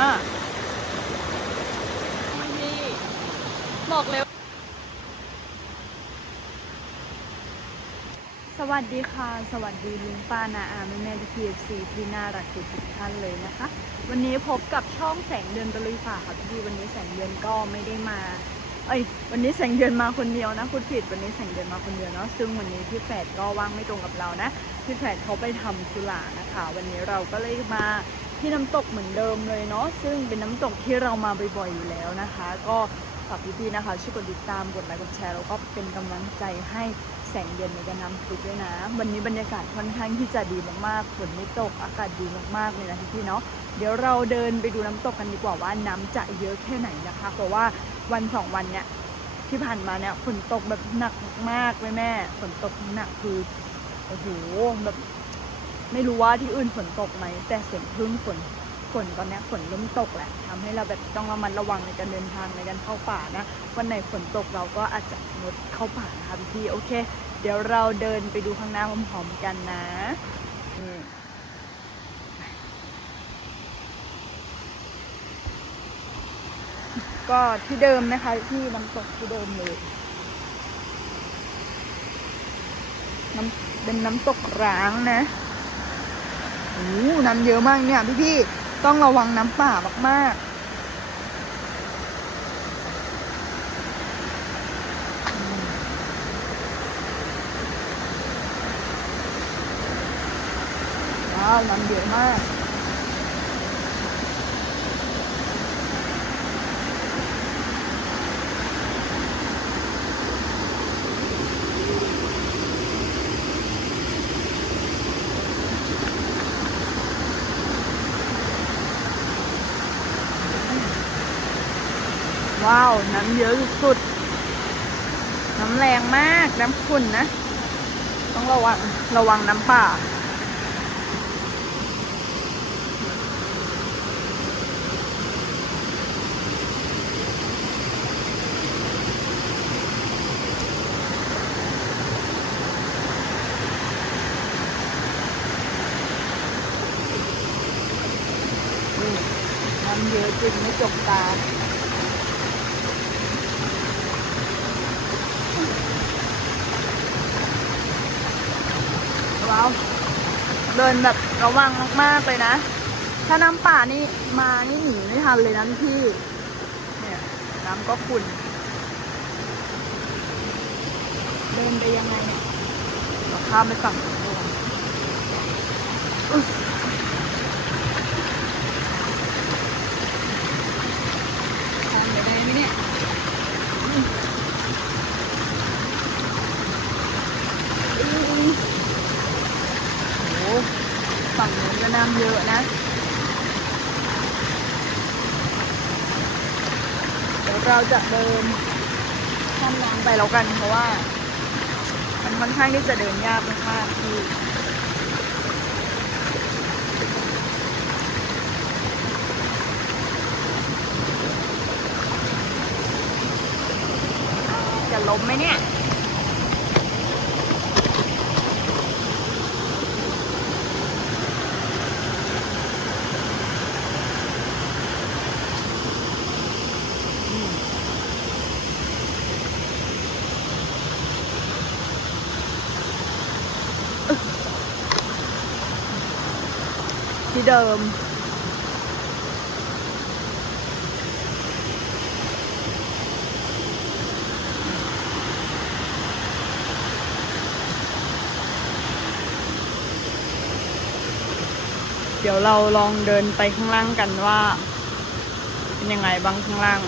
นี่บอกเลยสวัสดีค่ะ สวัสดีลุงป้านาอาแม่แม่ที่พีเอฟซีที่น่ารักทุกท่านเลยนะคะ วันนี้พบกับช่องแสงเดือนตะลุยฝ่าค่ะพี่วันนี้แสงเดือนก็ไม่ได้มาเอ้ยวันนี้แสงเดือนมาคนเดียวนะคุณผิดวันนี้แสงเดือนมาคนเดียวเนาะซึ่งวันนี้พี่แฝดก็ว่างไม่ตรงกับเรานะพี่แฝดเขาไปทำธุระนะคะ วันนี้เราก็เลยมา ที่น้ำตกเหมือนเดิมเลยเนาะซึ่งเป็นน้ำตกที่เรามาบ่อยๆอยู่แล้วนะคะ ก็ฝากพี่ๆนะคะช่วยกดติดตามกดไลค์กดแชร์แล้วก็เป็นกำลังใจให้แสงเดือนในการนำคลิปด้วยนะ วันนี้บรรยากาศค่อนข้างที่จะดีมากๆฝนไม่ตกอากาศดีมากๆเลยนะพี่ๆเนาะเดี๋ยวเราเดินไปดูน้ำตกกันดีกว่าว่าน้ำจะเยอะแค่ไหนนะคะ เพราะว่าวันสองวันเนี้ยที่ผ่านมาเนี่ยฝนตกแบบหนักมากเลยแม่ฝนตกหนักคือโอ้โหแบบ ไม่รู้ว่าที่อื่นฝนตกไหมแต่เสียงพึ่งฝนฝนตอนนี้ฝนเริ่มตกแหละทำให้เราแบบต้องระมัดระวังในการเดินทางในการเข้าป่านะวันไหนฝนตกเราก็อาจจะงดเข้าป่านะคะพี่โอเค เดี๋ยวเราเดินไปดูข้างหน้าพร้อมๆกันนะนี่ก็ที่เดิมนะคะที่น้ำตกที่เดิมเลยน้ำเป็นน้ำตกร้างนะ อ้น้ำเยอะมากเนี่ยพี่พี่ต้องระวังน้ำป่ามากๆอืมว้าวน้ำเยอะมาก ว้าว น้ำเยอะสุด น้ำแรงมาก น้ำขุ่นนะ ต้องระวัง ระวังน้ำป่า น้ำเยอะจริงไม่จกตา ว้าว เดิ นแบบระวังมากๆเลยนะ ถ้าน้ำป่านี่มานี่หนีไม่ทันเลยนะพี่เนี่ยน้ำก็ขุ่นเดินไปยังไงเนี่ยเราข้ามไปฝั่งนู้นดีกว่าอุ๊ยข้ามไปได้ไหมเนี่ยอืมอุ๊ย โอ้โหฝั่งนู้นก็น้ำเยอะนะ เดี๋ยว เดินข้ามน้ำไปแล้วกัน เพราะว่า มันค่อนข้างที่จะเดินยากมากๆที่จะล้มไหมเนี่ย ที่เดิม เดี๋ยวเราลองเดินไปข้างล่างกันว่า เป็นยังไงบ้างข้างล่าง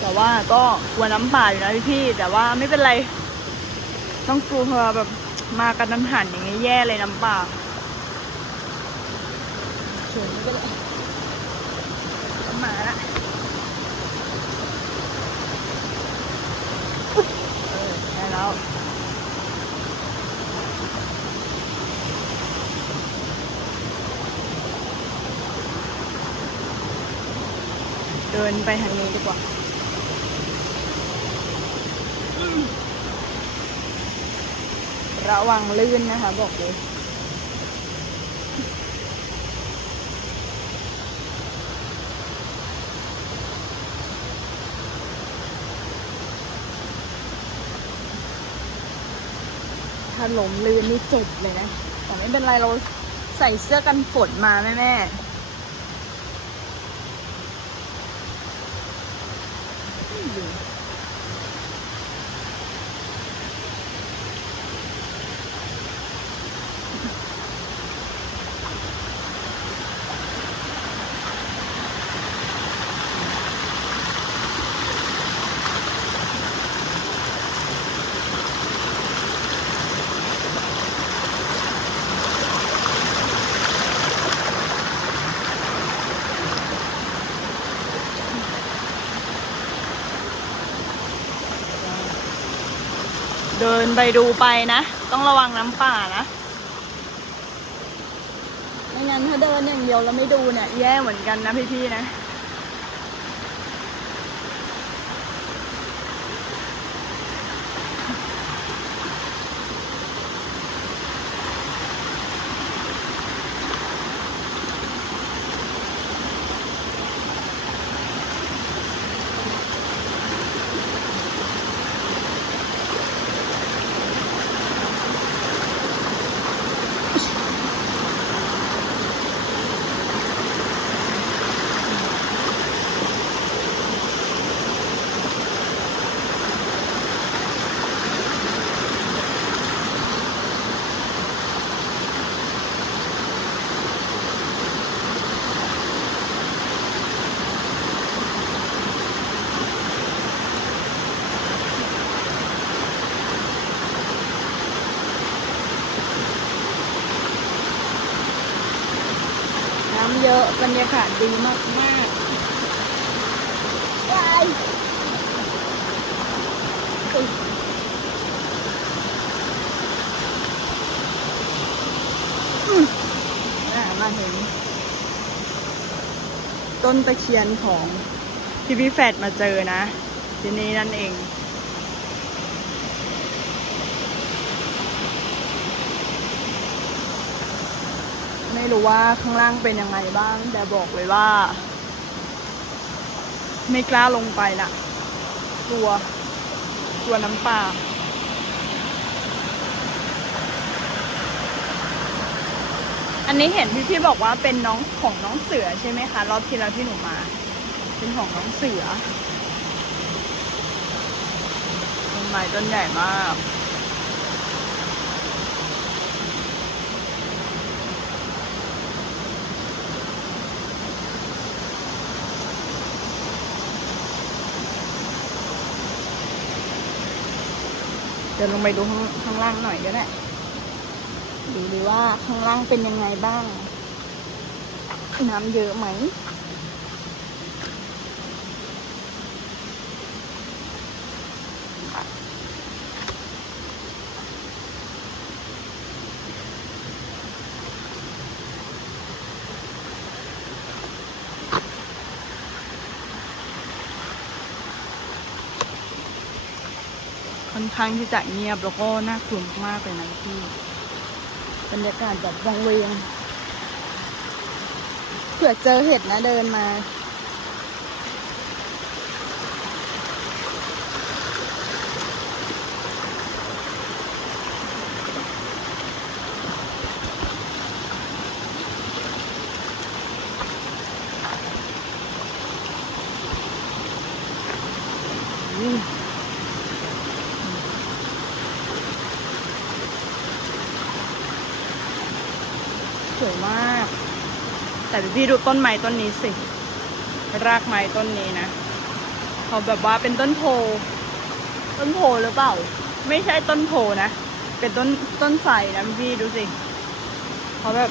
แต่ว่าก็กลัวน้ำป่าอยู่นะพี่ๆแต่ว่าไม่เป็นไร ต้องกลัวแบบมากันนันหันอย่างนี้แย่เลยน้ำป่า ไม่เป็นไรมาละเออได้แล้วเดินไปทางนี้ดีกว่าระวังลื่นนะคะ บอกเลยาหลงลื่นนี่เจ็บเลยนะ แต่ไม่เป็นไรเราใส่เสื้อกันฝนมาแม่แม่ นไปดูไปนะ ต้องระวังน้ำป่านะไม่งั้นถ้าเดินอย่างเดียวแล้วไม่ดูเนี่ยแย่เหมือนกันนะพี่ๆนะ บรรยากาศดีมากมากๆว้ายอุ๊ยอืมอ่ามาเห็น ต้นตะเคียนของที่พี่แฟดมาเจอนะที่นี่นั่นเอง ไม่รู้ว่าข้างล่างเป็นยังไงบ้าง แต่บอกเลยว่า ไม่กล้าลงไปนะกลัวกลัวน้ำป่าอันนี้เห็นพี่พี่ๆบอกว่าเป็นน้องของน้องเสือใช่ไหมคะ รอบที่แล้วที่หนูมา เป็นของน้องเสือต้นไม้ต้นใหญ่มาก ดินลงไปดูข้างางล่างหน่อยก็ได้ดูดูว่าข้างล่างเป็นยังไงบ้าง น้ำเยอะไหม อนข้างที่จะเงียบแล้วก็น่ากลัวมากเลยนะพี่บรรยากาศแบบวังเวงเผื่อเจอเห็ดนะเดินมาอืม สวยมาก แต่พี่ดูต้นไม้ต้นนี้สิ รากไม้ต้นนี้นะเขาแบบว่าเป็นต้นโพ ต้นโพหรือเปล่า ไม่ใช่ต้นโพนะ เป็นต้นต้นไทรนะพี่ดูสิเขาแบบ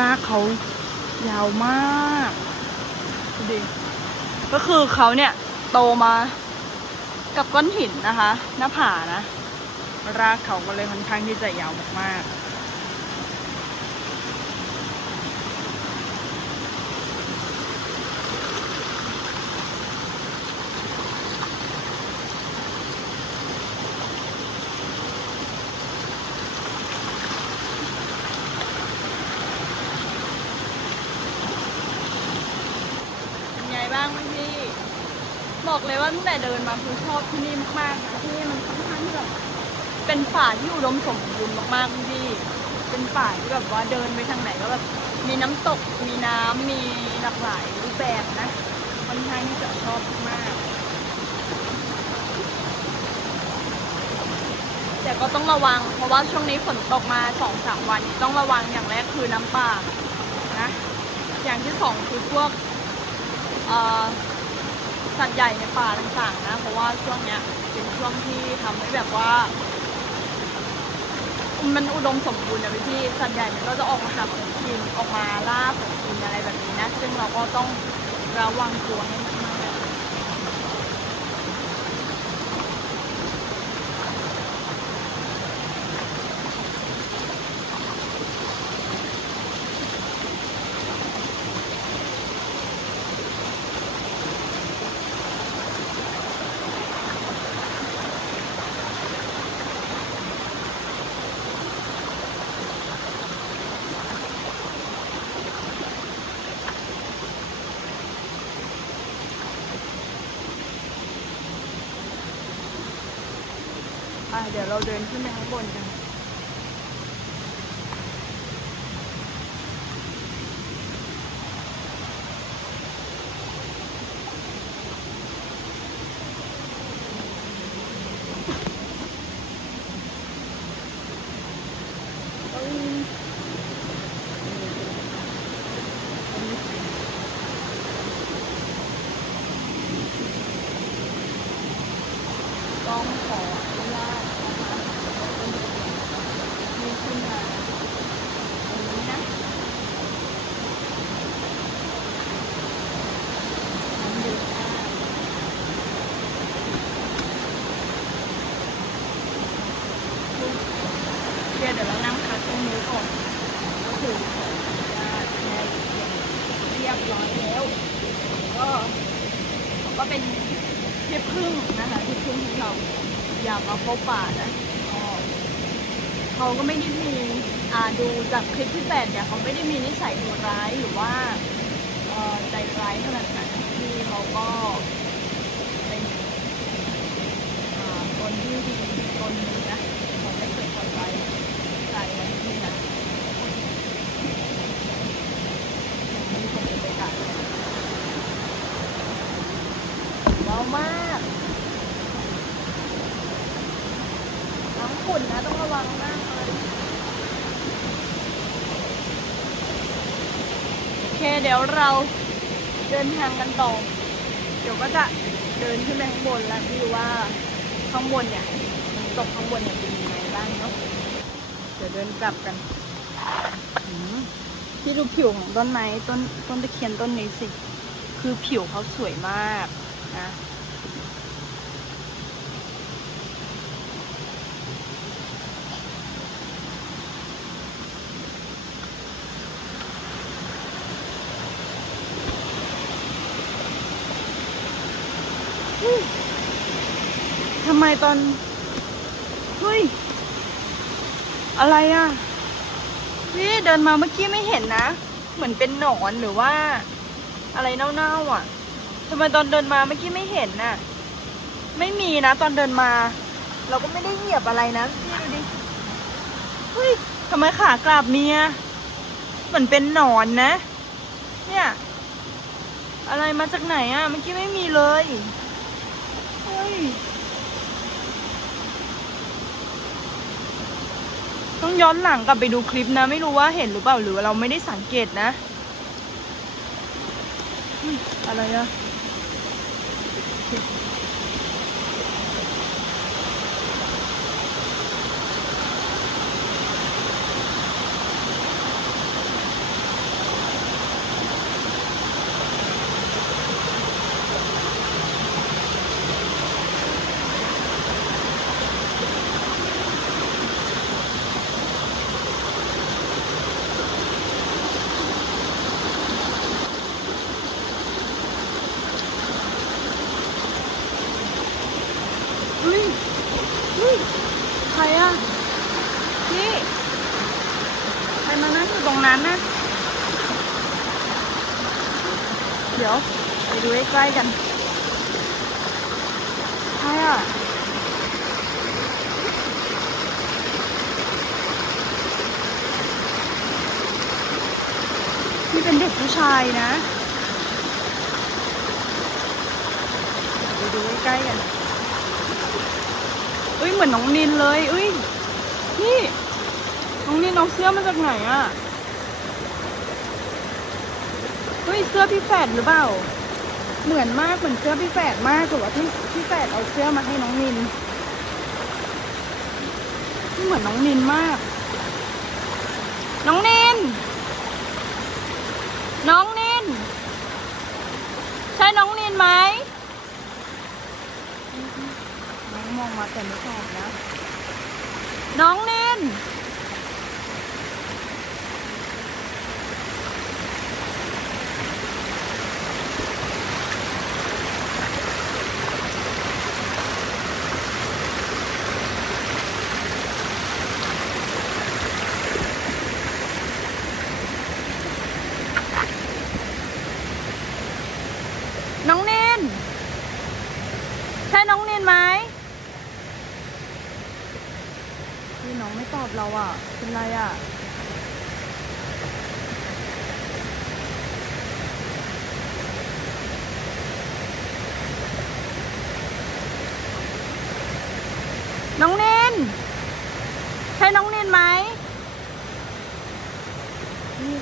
รากเขายาวมากดูดิก็คือเขาเนี่ยโตมากับก้อนหินนะคะ หน้าผานะ รากเขาก็เลยค่อนข้างที่จะยาวมากๆ เป็นไงบ้างพี่บอกเลยว่าตั้งแต่เดินมาคือชอบที่นี่มากๆนะที่นี่มันค่อนข้างแบบเป็นป่าที่อุดมสมบูรณ์มากๆพี่เป็นป่าที่แบบว่าเดินไปทางไหนก็แบบมีน้ำตก มีน้ำมีหลากหลายรูปแบบนะค่อนข้างที่จะชอบมาก แต่ก็ต้องระวัง เพราะว่าช่วงนี้ฝนตกมาสองสามวันนี้ต้องระวังอย่างแรกคือน้ำป่านะ อย่างที่สองคือพวกเอ่อ สัตว์ใหญ่ในป่าต่างๆนะ เพราะว่าช่วงเนี้ยเป็นช่วงที่ทำให้แบบว่า มันอุดมสมบูรณ์นะพี่พี่สัตว์ใหญ่มันก็จะออกมาหาของกินออกมาล่าของกินอะไรแบบนี้นะ ซึ่งเราก็ต้องระวังตัวให้ม เดี๋ยวเราเดินขึ้นไปข้างบนกัน ต้องขออนุญาตนะคะมีขึ้นมาตรงนี้นะน้ำดื่มได้โอเคเดี๋ยวเรานั่งพักตรงนี้ก่อนก็คือขออนุญาตแม่เรียบร้อยแล้ว ก็ก็เป็น ที่พึ่งนะคะที่พึ่งที่เรา อยากมาพบป่านะเขาก็ไม่ได้มีอ่าดูจากคลิปที่แปดเนี่ยเขาไม่ได้มีนิสัยดุร้ายหรือว่าใจร้ายขนาดนั้นที่เขาก็เป็นคนที่ดีคนนึงนะเขาไม่เคยทำร้ายใครนะที่นะอย่างนี้คงเป็นไปได้ว้าวมาก ฝุ่นนะต้องระวังมากเลยโอเคเดี๋ยวเราเดินทางกันต่อ เดี๋ยวก็จะเดินขึ้นไปข้างบนแล้วพี่ว่าข้างบนเนี่ยตกข้างบนเนี่ยเป็นยังไงบ้างเนาะเดี๋ยวเดินกลับกันอืมพี่ดูผิวของต้นไม้ต้นต้นตะเคียนต้นนี้สิ คือผิวเขาสวยมากนะ ทำไมตอน เฮ้ย อะไรอะพี่เดินมาเมื่อกี้ไม่เห็นนะ เหมือนเป็นหนอนหรือว่า อะไรเน่าๆอะทำไมตอนเดินมาเมื่อกี้ไม่เห็นน่ะ ไม่มีนะตอนเดินมา เราก็ไม่ได้เหยียบอะไรนะพี่ดูดิเฮ้ยทำไมขากลับเมียเหมือนเป็นหนอนนะ เนี่ย อะไรมาจากไหนอะเมื่อกี้ไม่มีเลย ฮ้ย ต้องย้อนหลังกลับไปดูคลิปนะ ไม่รู้ว่าเห็นหรือเปล่าหรือเราไม่ได้สังเกตนะ อะไรอะ ใกล้กันใช่อะนี่เป็นเด็กผู้ชายนะไปดูใกล้กันเอ้ยเหมือนน้องนินเลยเอ้ยนี่น้องนินเองเสื้อมาจากไหนอะเฮ้ยเสื้อพี่แฝดหรือเปล่า เหมือนมากเหมือนเสื้อพี่แฝดมากแต่ว่าพี่พี่แฝดเอาเสื้อมาให้น้องนินนี่เหมือนน้องนินมาก น้องนินน้องนินใช่น้องนินไหมน้องมองมาแต่ไม่ตอบนะ น้องนินน้องนิน ใช่น้องนินไหมพี่น้องไม่ตอบเราอะเป็นไรอะ น้องนินใช่น้องนินไหมนี่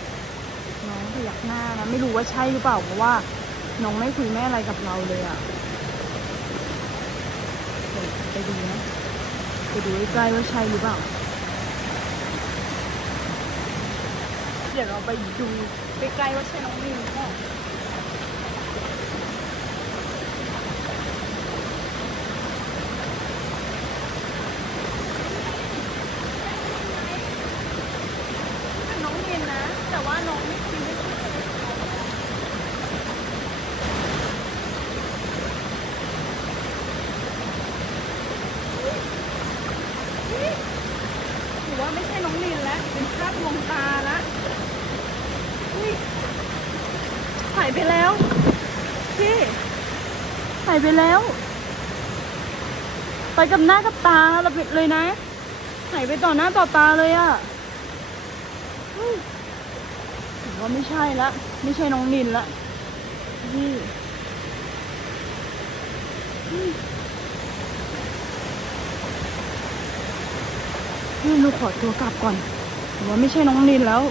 น้องพยักหน้านะไม่รู้ว่าใช่หรือเปล่าเพราะว่า น้องไม่คุยแม่อะไรกับเราเลยอะ ไปดูนะไปดูใกล้ๆว่าใช่หรือเปล่า เดี๋ยวเราไปดูใกล้ๆว่าใช่น้องมินหรือเปล่าน้องนินนะ แต่ว่าน้องไม่คุยไม่คุยเลยหรือว่าไม่ใช่น้องนินแล้ว เป็นภาพลวงตาละอุ้ยหายไปแล้ว พี่ หายไปแล้ว ไปกับหน้ากับตาเราปิดเลยนะ หายไปต่อหน้าต่อตาเลยอะอุ้ยถือว่าไม่ใช่ละ ไม่ใช่น้องนินละพี่พี่หนูขอตัวกลับก่อนว่าไม่ใช่น้องนินแล้ว